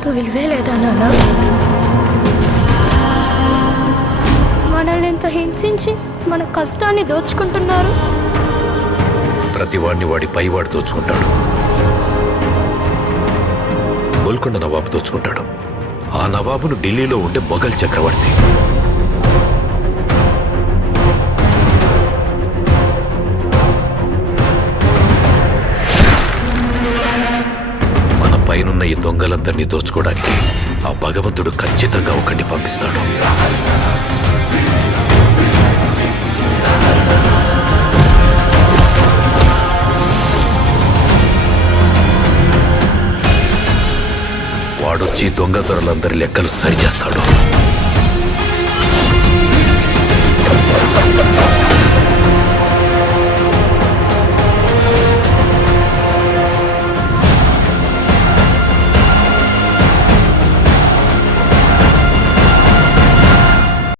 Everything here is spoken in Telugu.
మీకు విలువే లేదా నాన్న? మనల్ని ఎంత హింసించి మన కష్టాన్ని దోచుకుంటున్నారు. ప్రతివాడిని వాడి పైవాడు దోచుకుంటాడు. గోల్కొండ నవాబు దోచుకుంటాడు. ఆ నవాబును ఢిల్లీలో ఉండే మొఘల్ చక్రవర్తి. మన పైనున్న ఈ దొంగలందరినీ దోచుకోవడానికి ఆ భగవంతుడు ఖచ్చితంగా ఒకడిని పంపిస్తాడు. వాడొచ్చి దొంగ దొరలందరి లెక్కలు సరిచేస్తాడు.